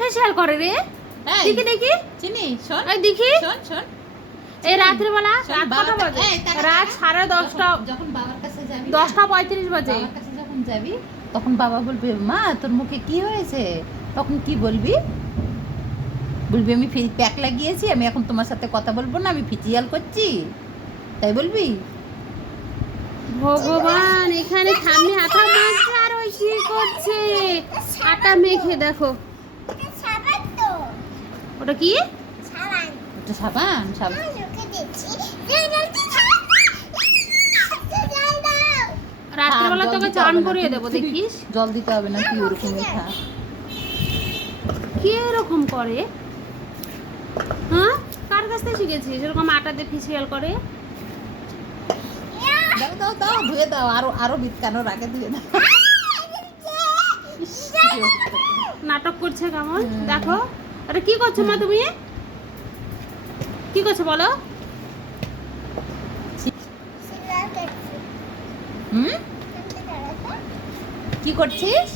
Facial করে রে? দেখি দেখি চিনি শোন, এই দেখি শোন শোন, এই রাত্রে বেলা শোন, রাত কটা বাবার বাজে? এই, টাকা, রাত টাকা। 10:30 যখন বাবার কাছে যাবি না, 10:35 বাজে। বাবার কাছে যখন যাবি তখন বাবা বলবে মা তোর মুখে কি হয়েছে, তখন কি বলবি? বলবি আমি প্যাক লাগিয়েছি, আমি এখন তোমার সাথে কথা বলবো না, আমি ফেসিয়াল করছি, তাই বলবি? ভগবান, এখানে সামনে আটা মাখছে আর ওই কি করছে? আটা মেখে দেখো। ওটা কি? ওটা সাবান, সাবান। রাত্রেবেলা জল তোকে দিতে চান হবে না, করিয়ে তুই- দেবো, তুই দেখিস জল দিতে হবে না, তুই ওরকমই খা। কি এরকম করে? হ্যাঁ, কার কাছ থেকে শিখেছিস এরকম আটা দিয়ে ফেসিয়াল করে? দাও দাও দাও, ধুয়ে দাও, আরো আরো বিটকানোর আগে ধুয়ে দাও। নাটক করছে কেমন দেখো। আরে কি করছো মা তুমি? কি করছো বলো? হুম, কি করছিস?